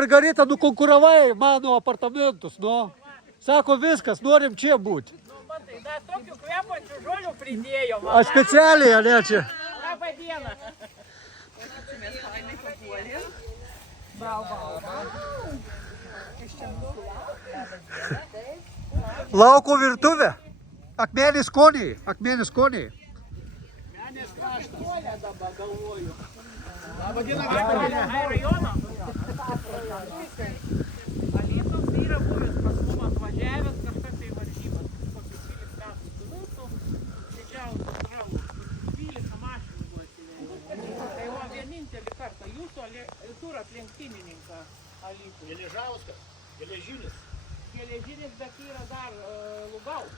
Margarita, nukonkuravai mano apartamentus, nu. Sako, viskas, norim čia būti. Matai, dar tokių kvepančių žolių pridėjo. Aš specialiai, ne čia. Labą dieną. Lauko virtuvė. Akmenės skoniai, akmenės skoniai. Menės kraštas. Dabar galvoju. Labą dieną, rajono. Alytus yra buvęs pas mum atvažiavęs kažkas tai varžybas. Kokius 12 metų su mūsų didžiausias ralus. 12 mašinų buvo atsivežę. Tai va vienintelį kartą jūsų turat lenktynininką Alytų. Geležauskas, geležinis. Geležinis, bet yra dar Lugaus.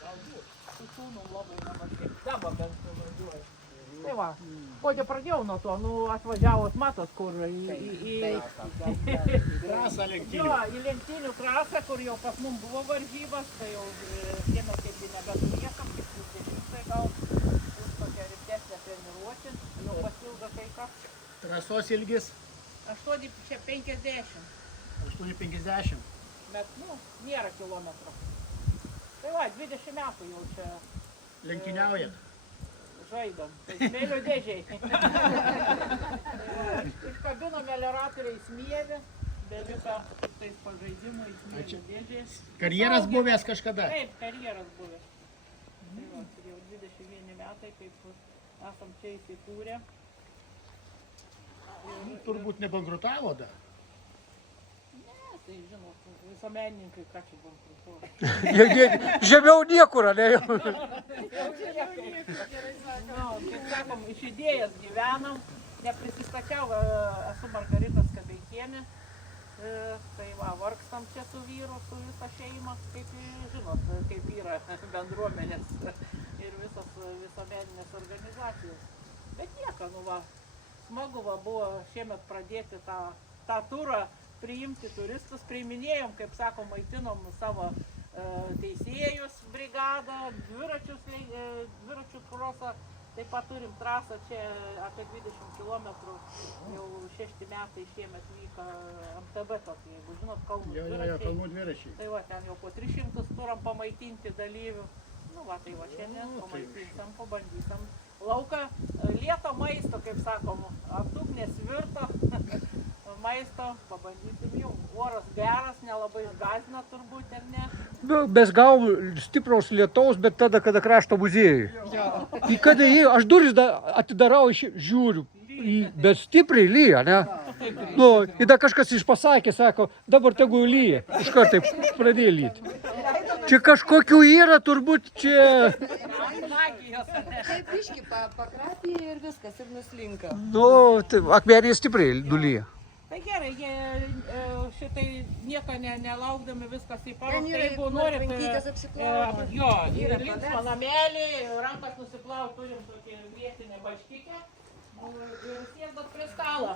Galbūt. Su sūnum labai nemažai. Dabar bent nuvažiuoja. Tai va, o čia pradėjau nuo to, nu atvažiavot, matot, kur į Trasą lenktynių. Jo, į lenktynių trasą, kur jau pas mums buvo varžybas, tai jau šiemet kaip nebeturiekam, kaip 20 gal, bus tokia rimtesnė treniruotė, jau pasilga kai ką. Trasos ilgis 8,50, 8,50. bet, nu, nėra kilometro. Tai va, 20 metų jau čia Lenktyniaujat. žaidam, tai smėlio dėžiai. Iškabinom melioratoriai smėlį, beliko tais pažaidimais smėlio dėžiai. Karjeras buvęs kažkada. Taip, karjeras buvęs. Tai va, jau 21 metai, kaip esam čia įsikūrę. Turbūt nebankrutavo dar. Ne, tai žinot, visuomenininkai ką čia bankrutuoja. Žemiau niekur, ne? Kaip sakom, iš idėjas gyvenam, neprisistačiau, esu Margarita Skabeikienė, tai va, vargstam čia su vyru, su visa šeima, kaip žinot, kaip yra bendruomenės ir visos visuomeninės organizacijos. Bet nieko, nu va, smagu va buvo šiemet pradėti tą turą, priimti turistus, priiminėjom, kaip sakom, maitinom savo teisėjus brigadą, dviračių krosą, taip pat turim trasą čia apie 20 km, jau 6 metai šiemet vyka MTB tokį, jeigu žinot, Kalnų dviračiai. Tai va, ten jau po 300 turam pamaitinti dalyvių. Nu va, tai va, šiandien pamaitinsim, pabandysim. Lauką, lieto maisto, kaip sakom, aptūknės virto maisto, pabandysim jau. Oras geras, nelabai išgąsdina turbūt, ar ne? Mes gavom stipraus lietaus, bet tada, kada krašto muziejui. Ir kada jį, aš duris atidarau, žiūriu, bet stipriai lyja, ne? Nu, ir dar kažkas išpasakė, sako, dabar tegu lyja. Iš karto pradėjo lyti. Čia kažkokių yra, turbūt čia... Taip iški pakratė ir viskas, ir nuslinka. Nu, akmenės stipriai nulyja. Tai gerai, šitai nieko nelaukdami viskas įparos, tai jeigu norit, jo, ir linksmą namelį, rankas nusiplaut, turim tokį vietinę baškikę ir sėdat prie stalo.